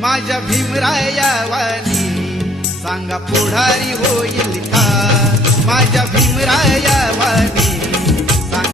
माझ्या भीमराया वाणी सांगा पुढारी होईल का? माझ्या